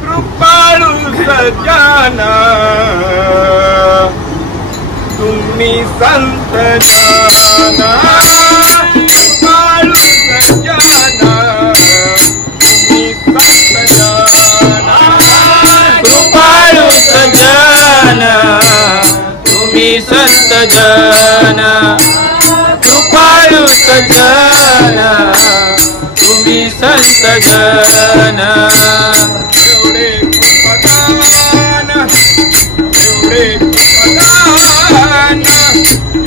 कृपाळू सज्जना तुम्ही संत जना, कृपाळू सज्जना तुम्ही संत जना, कृपाळू सज्जना तुम्ही संत जना, कृपाळू सज्जना तुम्ही संत जना। एवढे कृपदान, एवढे कृपदान,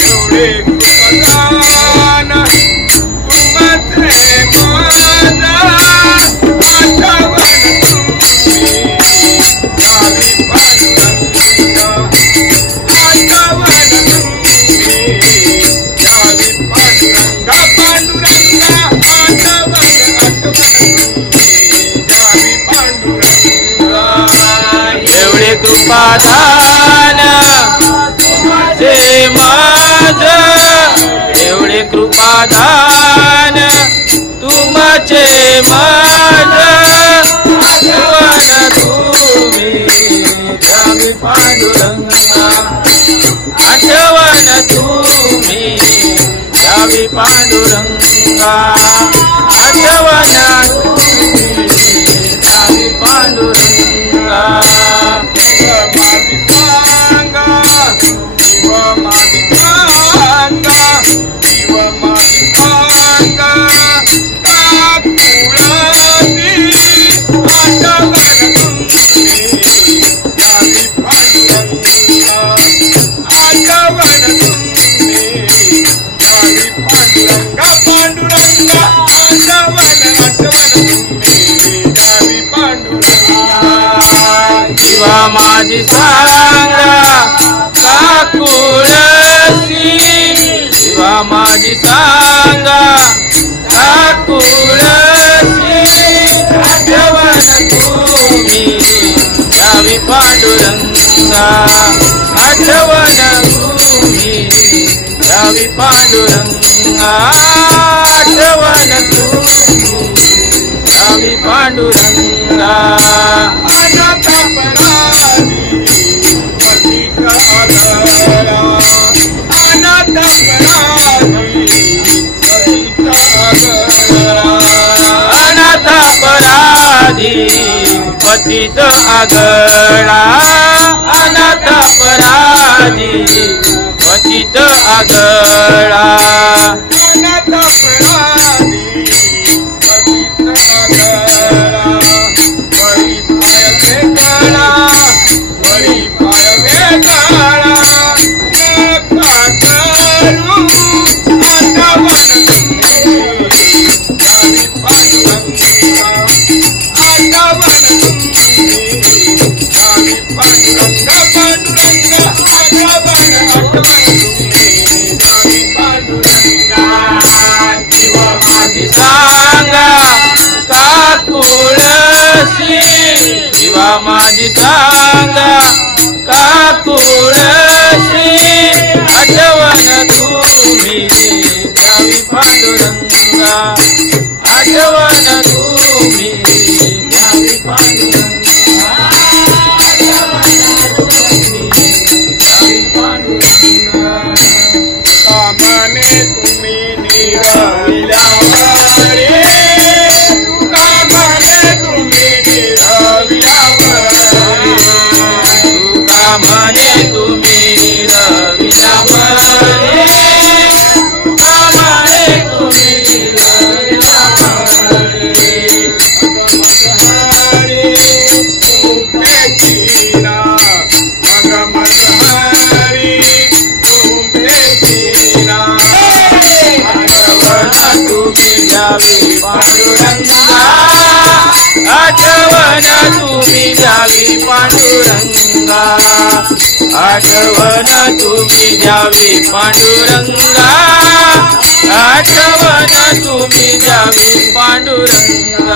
एवढे कृपदान तुमचे माझा आठवण तुम्ही गावी पांडुरंगा, आठवण तुम्ही गावी पांडुरंगा, पांडुरंगा आठवण, गावी पांडुरंगा। एवढे कृपादान तुमचे माझा, एवढे कृपादान तुमचे माझा आठवण तुम्ही गावी पांडुरंगा, आठवण तुम्ही गावी पांडुरंगा, आठवण तुम्ही गावी पांडुरंगा। जीव माझी सांगा, जीव माझी सांगा, काकुळाची आठवण तुम्ही गावी पांडुरंगा, आठवण तुम्ही गावी पांडुरंगा, पांडुरंगा आठवण, आठवण तुम्ही गावी पांडुरंगा। जीवा माझी सांगा काकुळसी, जीवा माझी सांगा काकुळसी, आठवण तुम्ही गावी पांडुरंगा, आठवण तुम्ही गावी पांडुरंगा, आठवण तुम्ही गावी पांडुरंगा। अनाथ पराधी पतित आगळा, अनाथ पराधी पतित आगळा, अनाथ अपराधी पतित आगळा, अनाथ अपराधी पतित आगळा, अनाथ पराधी पतित आगळा, वळी पाय वेगळा, वळी पाय वेगळा, नका करू आठवण तुम्ही गावी पांडुरंगा, आठवण तुम्ही गावी पांडुरंगा, पांडुरंगा आठवण, आठवण तुम्ही गावी पांडुरंगा। जीव माझी सांगा काकुळसी, जीवा माझी सांगा काकुळसी, आठवण तुम्ही गावी पांडुरंगा, आठवण तुम्ही गावी पांडुरंगा, आठवण तुम्ही गावी पांडुरंगा। कामने तुम्ही निरविल्यावर रे, कामने तुम्ही निरविल्यावर रे, कामने तुम्ही रविल्यावर रे, कामने तुम्ही रविल्यावर रे, हरे तुमचे कीना, मग मग हरी तुमचे कीना, आठवण तुम्ही जावी पांडुरंगा, आठवण तुम्ही जावी पांडुरंगा, आठवण तुम्ही जावी पांडुरंगा, आठवण तुम्ही जावी पांडुरंगा।